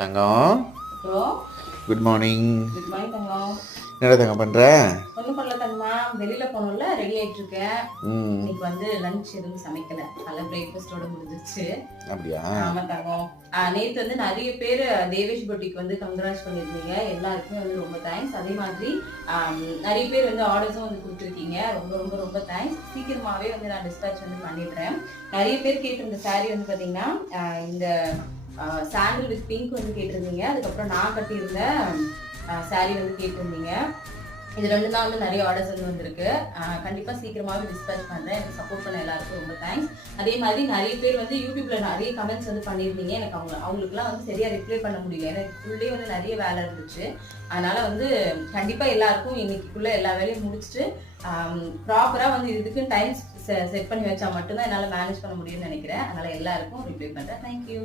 தங்கம் hello good morning. Good morning தங்கம். என்னடா தங்கம் பண்ற? ஒன்றும் பண்ணல தங்கம்மா, வெளியில போனோம்ல, ரெடி ஆயிட்டு இருக்கேன். ம் இன்னைக்கு வந்து லஞ்ச் எதுவும் சமைக்கல, காலை பிரேக்ஃபாஸ்டோட முடிஞ்சிருச்சு. அப்படியா? ஆமா தங்கம். நேத்து வந்து நிறைய பேர் தேவேஷ் பொட்டிக்கு வந்து கங்க்ராட்ஸ் பண்ணியிருந்தீங்க. எல்லாருக்குமே வந்து ரொம்ப தேங்க்ஸ். அதே மாதிரி நிறைய பேர் வந்து ஆர்டர்ஸும் வந்து கொடுத்துருக்கீங்க. ரொம்ப ரொம்ப ரொம்ப தேங்க்ஸ். சீக்கிரமாவே வந்து நான் டிஸ்பேச் வந்து பண்ணிடுறேன். நிறைய பேர் கேட்டிருந்த சாரீ வந்து பாத்தீங்கன்னா இந்த சாண்டில் வித் பிங்க் வந்து கேட்டிருந்தீங்க. அதுக்கப்புறம் நான் கட்டியிருந்த சாரீ வந்து கேட்டிருந்தீங்க. இது ரெண்டு தான் வந்து நிறைய ஆர்டர்ஸ் வந்து வந்திருக்கு. கண்டிப்பா சீக்கிரமாவே டிஸ்பேச் பண்றேன். எனக்கு சப்போர்ட் பண்ண எல்லாருக்கும் ரொம்ப தேங்க்ஸ். அதே மாதிரி நிறைய பேர் வந்து யூடியூப்ல நிறைய கமெண்ட்ஸ் வந்து பண்ணியிருந்தீங்க. எனக்கு அவங்களுக்குலாம் வந்து சரியா ரிப்ளை பண்ண முடியல. எனக்கு ஃபுல்லே வந்து நிறைய வேலை இருந்துச்சு. அதனால வந்து கண்டிப்பா எல்லாருக்கும் இன்னைக்குள்ள எல்லா வேலையும் முடிச்சுட்டு ப்ராப்பரா வந்து இதுக்கு டைம் செட் பண்ணி வச்சா மட்டும்தான் என்னால மேனேஜ் பண்ண முடியும்னு நினைக்கிறேன். அதனால எல்லாருக்கும் ரிப்ளை பண்றேன். தேங்க்யூ.